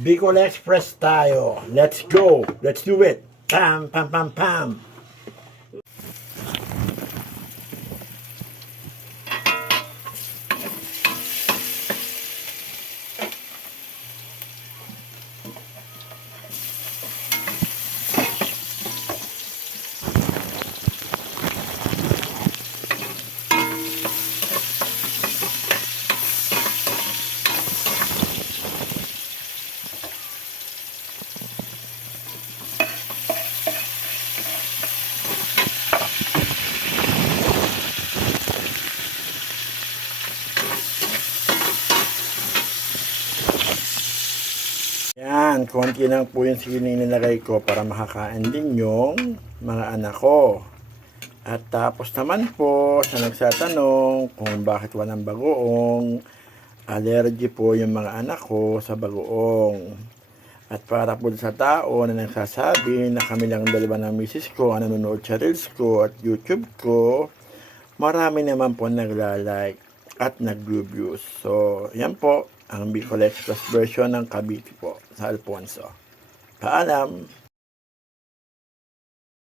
Bicol Express tayo. Let's go. Let's do it. Pam, pam, pam, pam. Yan, konti lang po yung siling nilagay ko para makakain din yung mga anak ko. At tapos naman po, sa nagsatanong kung bakit walang bagoong, allergy po yung mga anak ko sa bagoong. At para po sa tao na nagsasabi na kami lang dalawa ng misis ko ang nanonood sa Reels ko at YouTube ko, marami naman po nagla-like at nag-views. So, yan po ang Bicol Express version ng Cavite po sa Alfonso. Paalam!